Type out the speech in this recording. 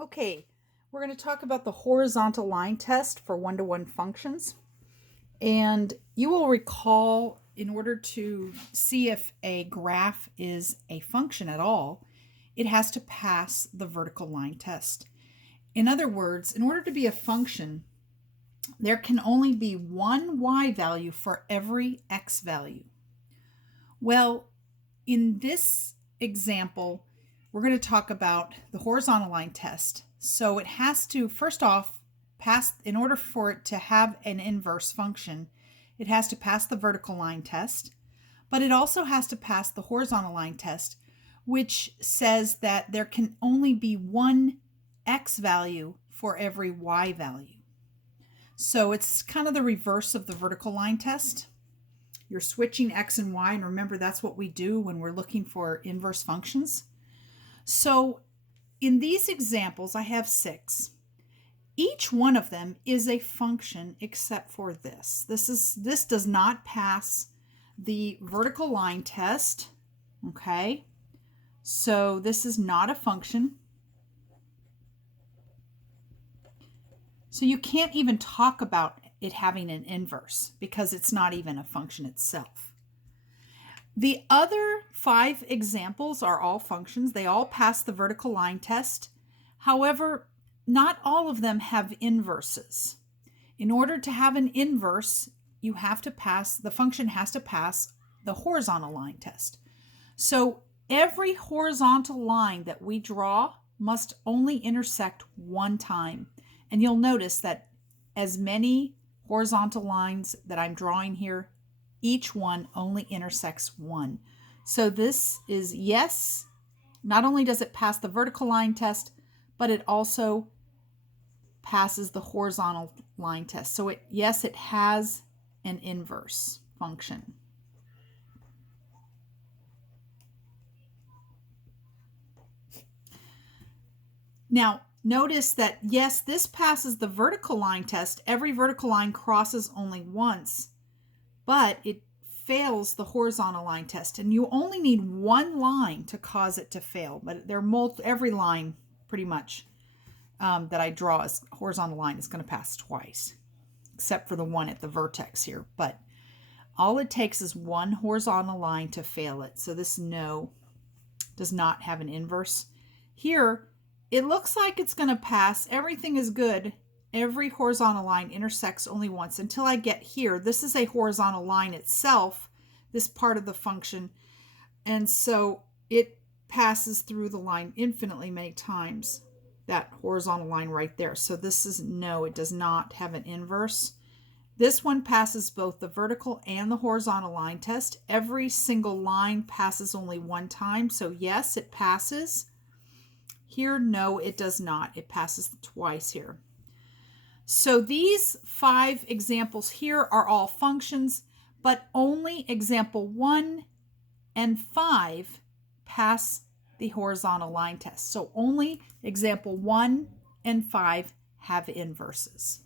Okay, we're going to talk about the horizontal line test for one-to-one functions. And you will recall, in order to see if a graph is a function at all, it has to pass the vertical line test. In other words, in order to be a function, there can only be one y value for every x value. Well, in this example, we're going to talk about the horizontal line test. So it has to, first off, pass, in order for it to have an inverse function, it has to pass the vertical line test, but it also has to pass the horizontal line test, which says that there can only be one x value for every y value. So it's kind of the reverse of the vertical line test. You're switching x and y, and remember that's what we do when we're looking for inverse functions. So in these examples, I have 6. Each one of them is a function except for this. This does not pass the vertical line test, okay? So this is not a function. So you can't even talk about it having an inverse because it's not even a function itself. The other 5 examples are all functions. They all pass the vertical line test. However, not all of them have inverses. In order to have an inverse, you have to pass, the function has to pass the horizontal line test. So every horizontal line that we draw must only intersect one time. And you'll notice that as many horizontal lines that I'm drawing here, each one only intersects one. So this is yes, not only does it pass the vertical line test, but it also passes the horizontal line test. So yes, it has an inverse function. Now, notice that yes, this passes the vertical line test. Every vertical line crosses only once, but it fails the horizontal line test. And you only need one line to cause it to fail, but every line pretty much that I draw as horizontal line is going to pass twice, except for the one at the vertex here. But all it takes is one horizontal line to fail it. So this no does not have an inverse. Here, it looks like it's going to pass. Everything is good. Every horizontal line intersects only once until I get here. This is a horizontal line itself, this part of the function. And so it passes through the line infinitely many times, that horizontal line right there. So this is no, it does not have an inverse. This one passes both the vertical and the horizontal line test. Every single line passes only one time. So yes, it passes. Here, no, it does not. It passes twice here. So these 5 examples here are all functions, but only example 1 and 5 pass the horizontal line test. So only example 1 and 5 have inverses.